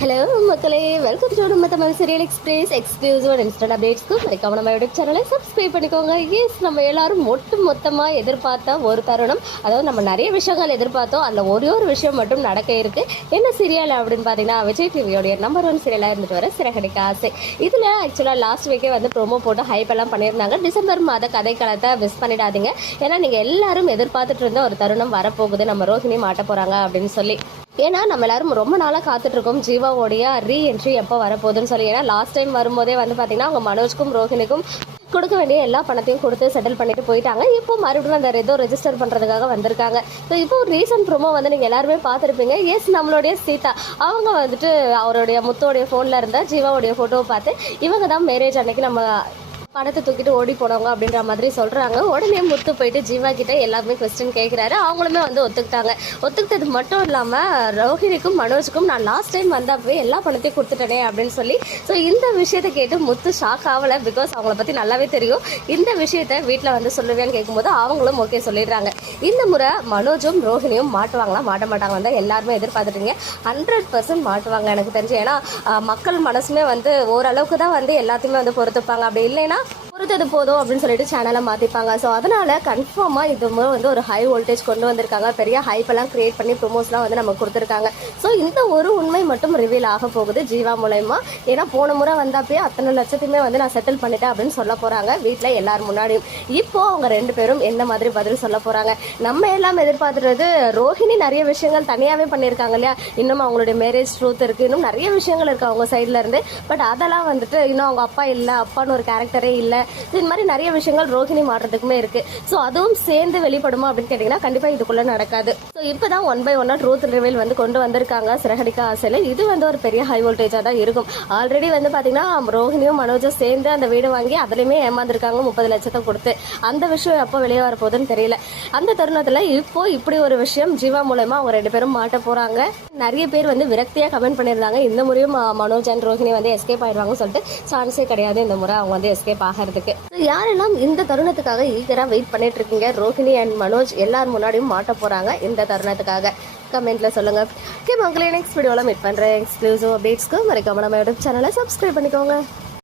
Hello மக்களே. Welcome to நம்ம Tamil serial express exclusive instant அப்டேட்ஸ்க்கு மறக்காம நம்ம யூடியூப் சேனலை சப்ஸ்கிரைப் பண்ணிக்கோங்க. எஸ் நம்ம எல்லாரும் ஒட்டு மொத்தமாக எதிர்பார்த்த ஒரு தருணம் அதாவது நம்ம நிறைய விஷயங்கள் எதிர்பார்த்தோம். அதில் ஒரே ஒரு விஷயம் மட்டும் நடக்க இருக்கு. என்ன சீரியல் அப்படின்னு பார்த்தீங்கன்னா விஜய் டிவியோடைய நம்பர் ஒன் சீரியலாக இருந்துட்டு வர சிறகடிக்க ஆசை. இதில் ஆக்சுவலாக லாஸ்ட் வீக்கே வந்து ப்ரோமோ போட்டு ஹைப் எல்லாம் பண்ணியிருந்தாங்க. டிசம்பர் மாத கதைக்களத்தை மிஸ் பண்ணிடாதீங்க. ஏன்னா நீங்கள் எல்லாரும் எதிர்பார்த்துட்டு இருந்த ஒரு தருணம் வரப்போகுது. நம்ம ரோஹிணி மாட்ட போகிறாங்க அப்படின்னு சொல்லி. ஏன்னா நம்ம எல்லாரும் ரொம்ப நாளாக காத்துட்ருக்கோம் ஜீவாவோடைய ரீ என்ட்ரி எப்போ வரப்போகுதுன்னு சொல்லி. ஏன்னா லாஸ்ட் டைம் வரும்போதே வந்து பார்த்தீங்கன்னா அவங்க மனோஜ்க்கும் ரோஹினிக்கும் கொடுக்க வேண்டிய எல்லா பணத்தையும் கொடுத்து செட்டில் பண்ணிட்டு போயிட்டாங்க. இப்போ மறுபடியும் அந்த ஏதோ ரெஜிஸ்டர் பண்ணுறதுக்காக வந்திருக்காங்க. ஸோ இப்போ ஒரு ரீசன்ட் ப்ரோமோ வந்து நீங்கள் எல்லாருமே பார்த்துருப்பீங்க. எஸ் நம்மளுடைய சீதா. அவங்க வந்துட்டு அவருடைய முத்தோடைய ஃபோனில் இருந்த ஜீவாவுடைய ஃபோட்டோவை பார்த்து இவங்க தான் மேரேஜ் அன்னைக்கு நம்ம பணத்தை தூக்கிட்டு ஓடி போனவங்க அப்படின்ற மாதிரி சொல்கிறாங்க உடனே முத்து போயிட்டு ஜீவா கிட்ட எல்லாருமே கொஸ்டின் கேட்குறாரு அவங்களுமே வந்து ஒத்துக்கிட்டாங்க. ஒத்துக்கிட்டது மட்டும் இல்லாமல் ரோஹிணிக்கும் மனோஜுக்கும் நான் லாஸ்ட் டைம் வந்தப்பவே எல்லா பணத்தையும் கொடுத்துட்டேனே அப்படின்னு சொல்லி. ஸோ இந்த விஷயத்தை கேட்டு முத்து ஷாக் ஆகலை பிகாஸ் அவங்கள பற்றி நல்லாவே தெரியும். இந்த விஷயத்த வீட்டில் வந்து சொல்லுவேன்னு கேட்கும்போது அவங்களும் ஓகே சொல்லிடுறாங்க. இந்த முறை மனோஜும் ரோஹிணியும் மாட்டுவாங்களா? மாட்ட மாட்டாங்களா தான் எல்லாருமே எதிர்பார்த்துட்டீங்க ஹண்ட்ரட் பர்சன்ட் மாட்டுவாங்க எனக்கு தெரிஞ்சு. ஏன்னா மக்கள் மனசுமே வந்து ஓரளவுக்கு தான் வந்து எல்லாத்தையுமே வந்து பொறுத்துப்பாங்க. அப்படி இல்லைன்னா கொடுத்தது போதும் அப்படின்னு சொல்லிட்டு சேனலை மாற்றிப்பாங்க ஸோ அதனால கன்ஃபார்மாக இது முறை வந்து ஒரு ஹை வோல்டேஜ் கொண்டு வந்திருக்காங்க. பெரிய ஹைப்பெல்லாம் கிரியேட் பண்ணி ப்ரொமோஸ்லாம் வந்து நமக்கு கொடுத்துருக்காங்க. ஸோ இந்த ஒரு உண்மை மட்டும் ரிவீல் ஆக போகுது ஜீவா மூலயமா. ஏன்னா போன முறை வந்தப்பயே அத்தனை லட்சத்தையுமே வந்து நான் செட்டில் பண்ணிட்டேன் அப்படின்னு சொல்ல போகிறாங்க வீட்டில் எல்லார் முன்னாடியும். இப்போ அவங்க ரெண்டு பேரும் என்ன மாதிரி பதில் சொல்ல போகிறாங்க நம்ம எல்லாம் எதிர்பார்த்துறது ரோஹிணி நிறைய விஷயங்கள் தனியாகவே பண்ணியிருக்காங்க இல்லையா? இன்னும் அவங்களுடைய மேரேஜ் ட்ரூத் இருக்குது இன்னும் நிறைய விஷயங்கள் இருக்குது அவங்க சைடில் இருந்து. பட் அதெல்லாம் வந்துட்டு இன்னும் அவங்க அப்பா இல்லை அப்பான்னு ஒரு கேரக்டரே இல்லை. இது மாதிரி நிறைய விஷயங்கள் ரோஹிணி மாறுறதுக்குமே இருக்கு. ஸோ அதுவும் சேர்ந்து வெளிப்படுமா அப்படின்னு கேட்டிங்கன்னா கண்டிப்பாக இதுக்குள்ள நடக்காது. ஸோ இப்போ தான் ஒன் பை ஒன்னாக ட்ரூத் ரிவீல் வந்து கொண்டு வந்திருக்காங்க சிறகடிக்க ஆசையில். இது வந்து ஒரு பெரிய ஹை வோல்டேஜாக தான் இருக்கும். ஆல்ரெடி வந்து பார்த்தீங்கன்னா ரோஹிணியும் மனோஜும் சேர்ந்து அந்த வீடு வாங்கி அதுலேயுமே ஏமாந்துருக்காங்க முப்பது லட்சத்தை கொடுத்து. அந்த விஷயம் எப்போ வெளியே வரப்போகுதுன்னு தெரியல. அந்த தருணத்தில் இப்போ இப்படி ஒரு விஷயம் ஜீவா மூலயமா அவங்க ரெண்டு பேரும் மாட்ட போகிறாங்க நிறைய பேர் வந்து விரக்தியாக கமெண்ட் பண்ணியிருந்தாங்க இந்த முறையும் ம- மனோஜ் அண்ட் ரோஹிணி வந்து எஸ்கேப் ஆயிடுவாங்கன்னு சொல்லிட்டு சான்ஸே கிடையாது. இந்த முறை அவங்க வந்து எஸ்கேப் ஆகிறதுக்கு. இருக்கு. யாரெல்லாம் இந்த தருணத்துக்காக ஈகரா வெயிட் பண்ணிட்டு இருக்கீங்க? ரோஹிணி அண்ட் மனோஜ் எல்லார் முன்னாடியும் மாட்ட போறாங்க இந்த தருணத்துக்காக. கமெண்ட்ல சொல்லுங்க. ஓகே மங்களே நெக்ஸ்ட் வீடியோவில் மீட் பண்றேன். எக்ஸ்க்ளூசிவ் அப்டேட்ஸ்க்கு மறக்காம நம்ம யூடியூப் சேனலை சப்ஸ்கிரைப் பண்ணிக்கோங்க.